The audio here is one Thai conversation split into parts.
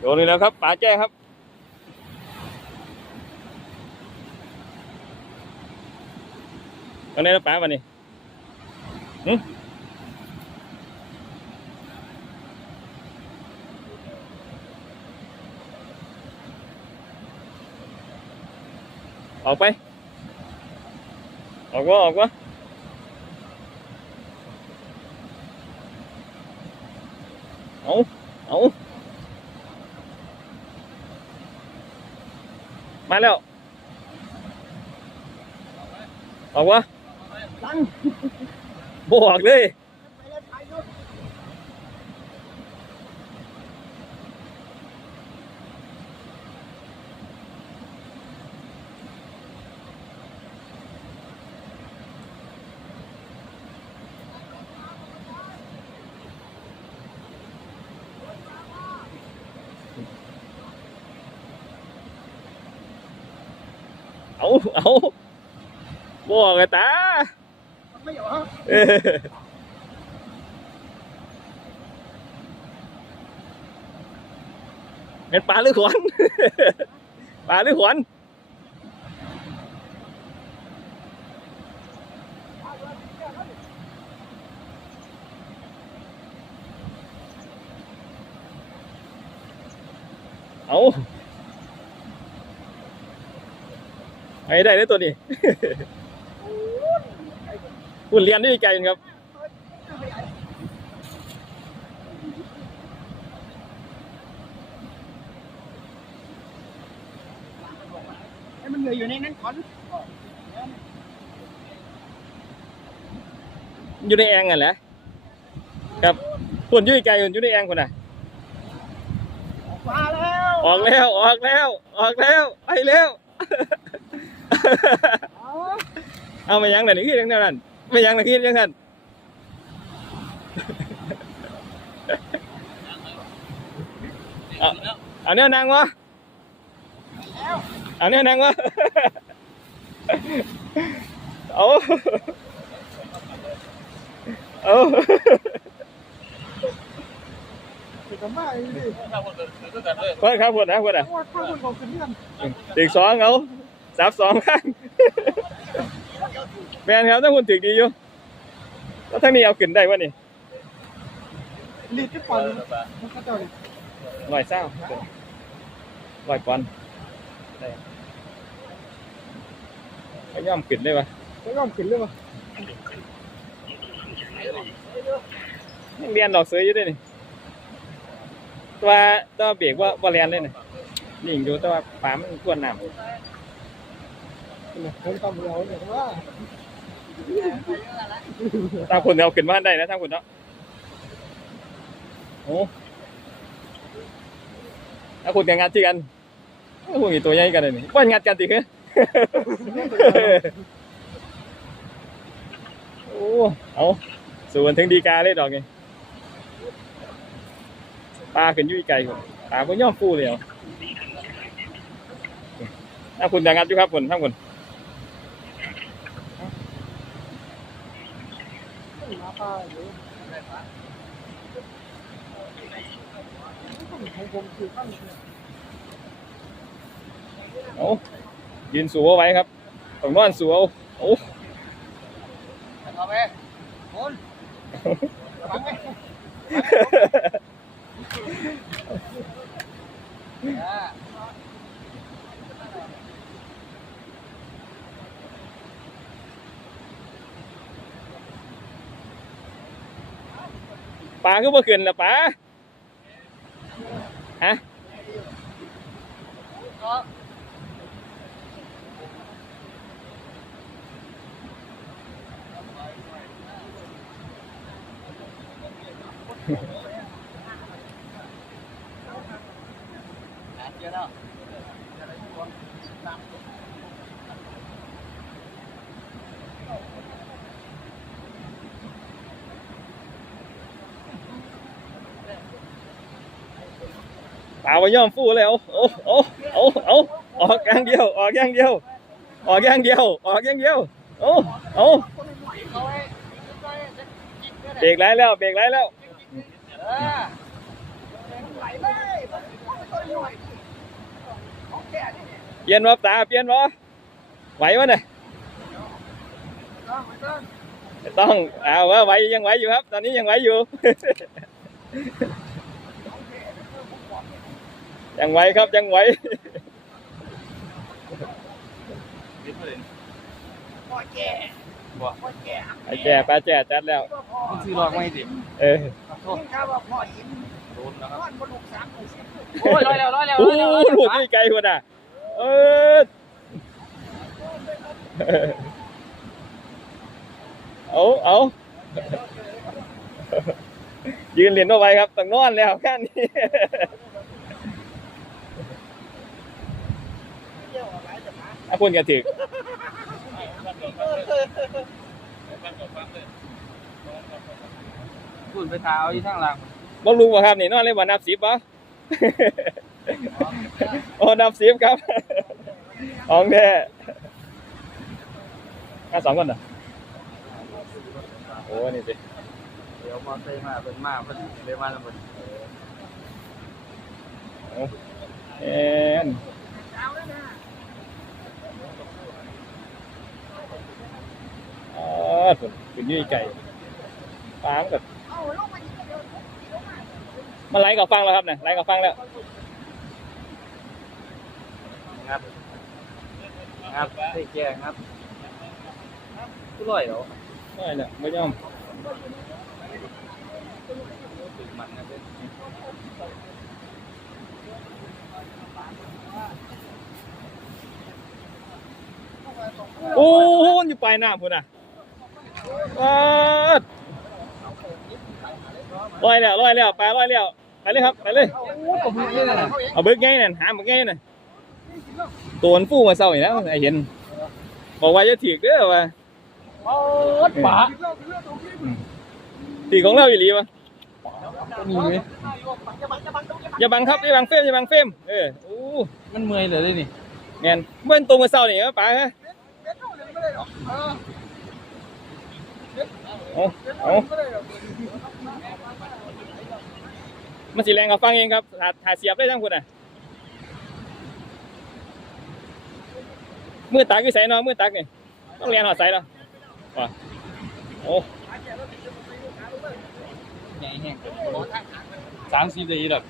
โดนเลยแล้วครับป๋าแจ้ครับวันนี้นะป๋าวันนี้หึออกไป ออกวะออกวะเอาเอา มาแล้ว ออกวะตั้งบออกเลยไปเลย เอาเอาบออกเลย ตาไม่เหรอเออเป็นปลาหรือขวานปลาหรือขวานเอาไอ้ได้เลยตัวนี้ คุณเรียนได้ไกลครับให้มันเหนื่อยอยู่ในนั้นก่อนอยู่ในแองกันแหละครับคุณอยู่ไกลคุณอยู่ในแองคนน่ะมาแล้ว ออกแล้ว ออกแล้ว ออกแล้ว ไปแล้ว เอาเอาไม่ยังไหนนี่คือยังนั้นไม่ยังไหนคือยังนั้นเอาเอาเนี่ยนางวะเอาเนี่ยนางวะเอาเอาติดกันมากเลยดิเพื่อนครับเพื่อนนะเพื่อนเพอะราะว่าข้าวคนของขึ้นเรื่องถึงสองเอา สับสองข้างแมนครับถ้าคุณถึงดีอยู่แล้วทั้งนี้เอาขึ้นได้วะนี่รีดที่ปอนมันก็จะลอยเศร้าลอยปอนได้ก็ย่อมขึ้นได้ปะก็ย่อมขึ้นเรื่องยังเรียนดอกเสืออยู่ด้วยนี่ตัวตัวเบรกว่าว่าเรียนเลยนี่นี่อยู่แตัวาปลามันก วนน้ผมทำเราเนี่ยว่าำตาคนเอาขึ้นมานได้นะตาคนเนาะโอ้ถ้าคนกันงานที่กันพวกนี้ตัวใหญ่กันเลยนี่ว่างัดกันติคือโอ้เอาส่วนถึงดีกาเลยดอกนี่ปลาขึ้นยุ่ยไกลคนปลาก็ย่อมฟูเลยเหรอถ้าคุณอย่างงัดอยู่ครับคุณทั้งคุณมาคือ ข้างเอายืนสูเอาไว้ครับต้องนอนสูเอาโอ้เอาไปคนฟังไหม ปลาก็บ่ขึ้นละปลาฮะ ปลาไปย่อมฟูเลยเอาเอาเอาเอาเอาออกอย่างเดียว ออกอย่างเดียว ออกอย่างเดียว ออกอย่างเดียวเอาเอาเบรกไรแล้วเบรกไรแล้วเยเปลี่ยนบ่ตาเปลี่ยนบ่ไหววะเนี่ยต้องเอาว่าไหวยังไหวอยู่ครับ ตอนนี้ยังไหวอยู่ ยังไหวครับยังไหวพ่อแก่พ่อแก่ไอ้แก่ปลาแก่จัดแล้วมันซื้อลอกไม่ดิเออนี่ครับว่าพ่อหินโดนแล้วครับนอนบนลูกสามลูกสิบโอ้ยร้อยแล้วร้อยแล้วโอ้ร้อยแล้วโหหลุดไม่ไกลคนอะเออเอาเอายืนเรียนเอาไว้ครับต้องนอนแล้วแค่นี้ อาคุณกันถึกคุณไปเท้าอยู่ข้างหลังบ่รู้ว่าครับนี่นอนเลยว่านับสิบปะโอ้นับสิบครับของแท้อะสองคนเหรอโอ้นี่สิเดี๋ยวมอเตอร์มาเป็นมาเป็นเรียกมาแล้วมันเอ็น อ๋อสุดขึ้นอยี่ไก่ฟางแบบมันไหลกับฟังแล้วครับเนี่ยไหลกับฟังแล้วงับงับใส่แกงงับกูร้อยเหรอไม่เนี่ยไม่ยอมถึงมันนะเพื่อนโอ้โหมันอยู่ปลายน้ำพุ่นอะว้าด ลอยแล้วลอยแล้วปลาลอยแล้วไปเลยครับไปเลยโอ้ผมนี่เลยนะเอาเบิกไงนั่นหาเบิกไงนั่นตัวมันฟูมาเศร้าอีกแล้วไอ้เห็น บอกว่าจะถีกเด้อว่าโอ้ยป๋าถีกของเราอีหลีวะตัวนี้ไหมอย่าบังครับอย่าบังเฟรมอย่าบังเฟรมเออโอ้มันเมื่อยเลยนี่แมนเมื่อตัวมาเศร้านี่ปลาฮะ เอาเอามันสีแรงกับฟังเองครับถ่าถ่ายเสียบได้ทั้งคนอะมือตักกี่ใส่เนาะมือตักเนี่ยต้องเรียนหอดใส่เนาะว่ะโอ้สามสี่ดีหรอก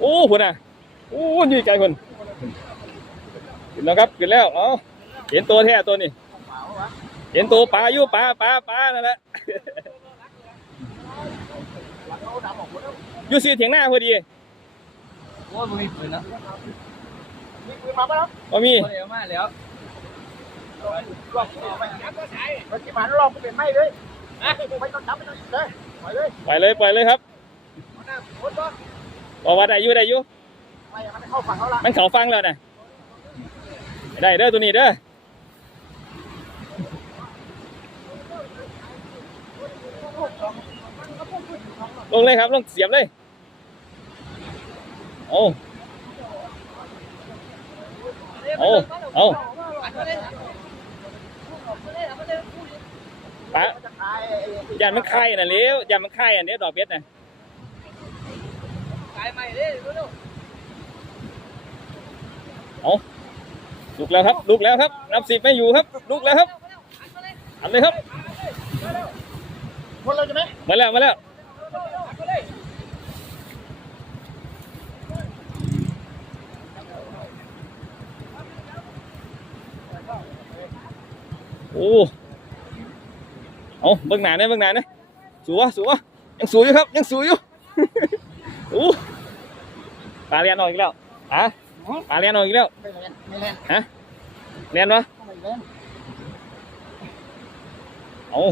โอ้คนอะ โอ้ดีใจคนขึ้นแล้วครับขึ้นแล้วเอ๋อเห็นตัวแท้ตัวนี้ เห็นตัวปลาอยู่ปลาปลาปลานั่นแหละอยู่สีเถียงหน้าพอดีโอ้ยมันมีปืนนะมีปืนมาปะครับว่ามีเร็วมากแล้วลองไปหาก็ใช้รถที่ผ่านลองเป็นไม่เลยนะไม่ต้องจับไม่ต้องเลยปล่อยเลยปล่อยเลยปล่อยเลยครับหน้าโคตรบอกว่าได้อยู่ได้อยู่ ไม่มันเข้าฝั่งเขาละมันเขาฟังแล้วนะได้เด้อตัวนี้เด้อลงเลยครับลงเสียบเลยโอ้โอ้เอาปะยยานมันคายน่ะเลี้ยวยานมันคายอันนี้ดอกเพชรน่ะขายใหม่เลย เร็วลุกแล้วครับ ลุกแล้วครับ นับสิบไม่อยู่ครับ ลุกแล้วครับอันเลยครับหมดเลยใช่ไหมมาแล้ว มาแล้วโอ้เอาเบิ่งหนาเนี่ยเบิ่งหนาเนี่ยสูวะสูวะยังสูอยู่ครับ ยังสูอยู่โอ้ปลาเรียนออกอีกแล้วอะ ปลาเรียนออกอีกแล้วไม่เล่นไม่เล่นเรียนวะไม่เล่นเอา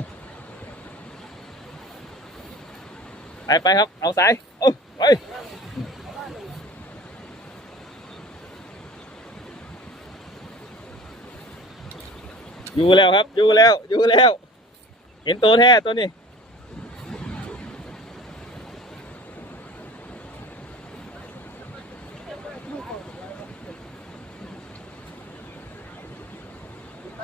ไปไปครับ เอาสายเอาไปอยู่แล้วครับ อยู่แล้ว อยู่แล้ว เห็นตัวแท้ตัวนี้ ป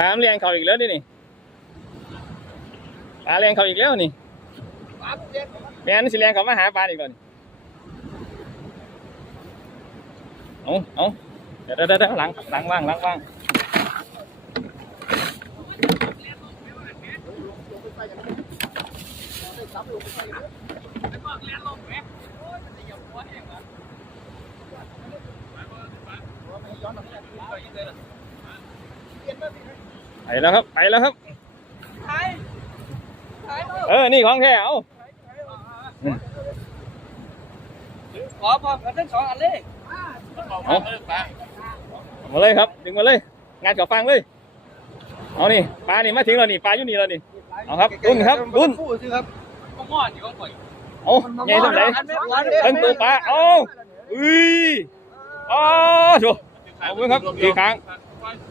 ลามเลี้ยงเขาอีกแล้วดินี่ปลาเลี้ยงเขาอีกแล้วนี่ปาเด็ดแม่นสิเลี้ยงเขามาหาปลาอีกก่อนเอาเอาเดี๋ยวเดี๋ยวเดี๋ยวหลังหลังว่างหลังว่าง ไปแล้วครับ ไปแล้วครับ เออ นี่ของแท้เอาขอพอกันทั้งสองอันเลยเอาเอามาเลยครับดึงมาเลย งานกับฟังเลย เอานี่ปลานี่มาถึงแล้วนี่ปลาอยู่นี่แล้วนี่ เอาครับดุนครับดุนพูดสิครับก็งอนอยู่ก็ปล่อยเอาใหญ่เท่าไหร่เพิ่งตัวปลาเอาอุ้ยอ๋อโช เอาเพิ่งครับตีค้าง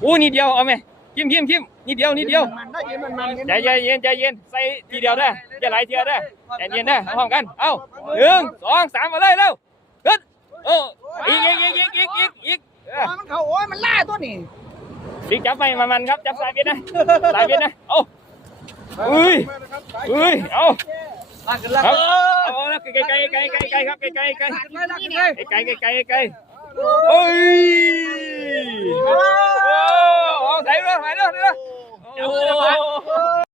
อู้นิดเดียวเอาไหมจิ้มจิ้มจิ้มนิดเดียวนิดเดียวมันได้ยินมันมันใจเย็นเย็นใจเย็นใส่ทีเดียวได้ออย่าไหลายเทียได้อใจเย็นได้อพร้อมกันเอาหนึ่งสองสามมาเลยเร็วขึ้นโอ้อีกอีกอีกอีกอีกอีกอีกเออมันเขาโอ้ยมันล่าตัวนี่สิจับไปมามันครับจับสายเบียดนะสายเบียดนะเอาอุ้ยอุ้ยเอาลากกันลากครับเอาแล้วไกลไกลไกลไกลไกลครับไกลไกลไกลลากกันลากกันเลยไกลไกลไกล ไกลโอ้ยโอ้เอาใส่เลยใส่เลยโอ้